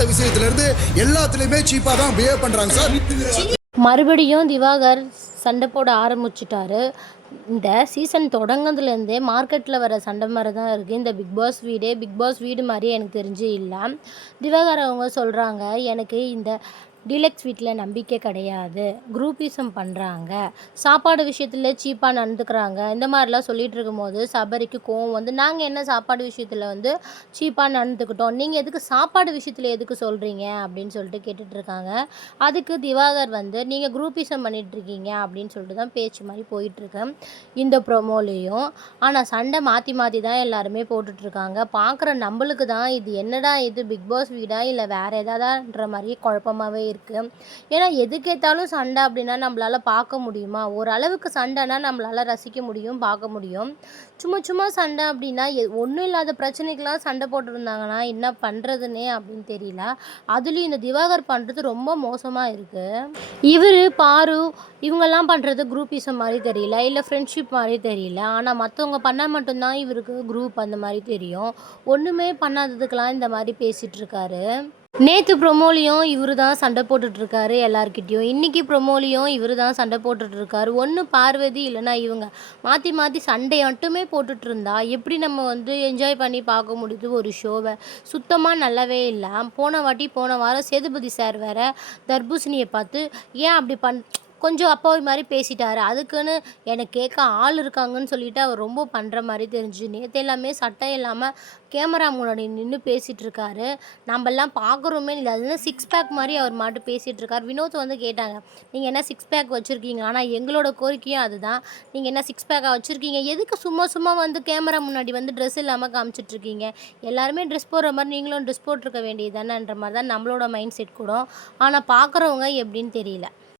சாப்பாடு விஷயத்துலேருந்து எல்லாத்துலேயுமே சீப்பாக தான் பிஹேவ் பண்ணுறாங்க சார். மறுபடியும் திவாகர் சண்டை போட ஆரம்பிச்சிட்டாரு. இந்த சீசன் தொடங்குனதுலேருந்தே மார்க்கெட்டில் வர சண்டை மாதிரி தான் இருக்குது. இந்த பிக் பாஸ் வீடு மாதிரியே எனக்கு தெரிஞ்சு இல்லை. திவாகர் அவங்க சொல்கிறாங்க, எனக்கு இந்த டீலக்ஸ் வீட்டில் நம்பிக்கை கிடையாது, குரூப்பிசம் பண்ணுறாங்க, சாப்பாடு விஷயத்தில் சீப்பாக நடந்துக்கிறாங்க, இந்த மாதிரிலாம் சொல்லிகிட்டு இருக்கும்போது சபரிக்கு கோவம் வந்து, நாங்கள் என்ன சாப்பாடு விஷயத்தில் வந்து சீப்பாக நடந்துக்கிட்டோம், நீங்கள் எதுக்கு சாப்பாடு விஷயத்தில் எதுக்கு சொல்கிறீங்க அப்படின்னு சொல்லிட்டு கேட்டுட்ருக்காங்க. அதுக்கு திவாகர் வந்து, நீங்கள் குரூப்பிசம் பண்ணிகிட்ருக்கீங்க அப்படின்னு சொல்லிட்டு தான் பேச்சு மாதிரி போயிட்டுருக்கு இந்த ப்ரொமோலையும். ஆனால் சண்டை மாற்றி மாற்றி தான் எல்லாருமே போட்டுட்ருக்காங்க. பார்க்குற நம்மளுக்கு தான் இது என்னடா இது பிக் பாஸ் வீடா இல்லை வேறு ஏதாதான்ற மாதிரி குழப்பமாகவே இருக்குது. ஏன்னா எதுக்கேற்றாலும் சண்டை அப்படின்னா நம்மளால் பார்க்க முடியுமா? ஓரளவுக்கு சண்டைனா நம்மளால் ரசிக்க முடியும், பார்க்க முடியும். சும்மா சும்மா சண்டை அப்படின்னா ஒன்றும் இல்லாத பிரச்சனைக்கெலாம் சண்டை போட்டுருந்தாங்கன்னா என்ன பண்ணுறதுன்னே அப்படின்னு தெரியல. அதுலேயும் இந்த திவாகர் பண்ணுறது ரொம்ப மோசமாக இருக்குது. இவர் பாரு இவங்கெல்லாம் பண்ணுறது குரூப்பிசம் மாதிரி தெரியல, இல்லை ஃப்ரெண்ட்ஷிப் மாதிரி தெரியல. ஆனால் மற்றவங்க பண்ணால் மட்டும்தான் இவருக்கு குரூப் அந்த மாதிரி தெரியும். ஒன்றுமே பண்ணாததுக்கெலாம் இந்த மாதிரி பேசிகிட்டு இருக்காரு. நேற்று ப்ரொமோலையும் இவர் தான் சண்டை போட்டுட்ருக்காரு எல்லாருக்கிட்டேயும். இன்றைக்கி ப்ரொமோலையும் இவர் தான் சண்டை போட்டுட்ருக்காரு. ஒன்று பார்வதி இல்லைனா இவங்க மாற்றி மாற்றி சண்டை மட்டுமே போட்டுட்ருந்தா எப்படி நம்ம வந்து என்ஜாய் பண்ணி பார்க்க முடியுது ஒரு ஷோவை? சுத்தமாக நல்லாவே இல்லை. போன வாரம் சேதுபதி சார் வேறு தர்பூசணியை பார்த்து ஏன் அப்படி கொஞ்சம் அப்பாவி மாதிரி பேசிட்டாரு. அதுக்குன்னு எனக்கு கேட்க ஆள் இருக்காங்கன்னு சொல்லிட்டு அவர் ரொம்ப பண்ணுற மாதிரி தெரிஞ்சு நேற்று எல்லாமே சட்டை இல்லாமல் கேமரா முன்னாடி நின்று பேசிகிட்டு இருக்காரு. நம்மெல்லாம் பார்க்குறோமே இல்லை, அது சிக்ஸ் பேக் மாதிரி அவர் மாட்டு பேசிகிட்டு இருக்கார். வினோத் வந்து கேட்டாங்க, நீங்கள் என்ன சிக்ஸ் பேக் வச்சுருக்கீங்க? ஆனால் எங்களோட கோரிக்கையும் அதுதான், நீங்கள் என்ன சிக்ஸ் பேக்காக வச்சுருக்கீங்க? எதுக்கு சும்மா சும்மா வந்து கேமரா முன்னாடி வந்து ட்ரெஸ் இல்லாமல் காமிச்சிட்ருக்கீங்க? எல்லாருமே ட்ரெஸ் போடுற மாதிரி நீங்களும் ட்ரெஸ் போட்டிருக்க வேண்டியது தானேன்ற மாதிரி தான் நம்மளோட மைண்ட் செட் கூட. ஆனால் பார்க்குறவங்க எப்படின்னு தெரியல.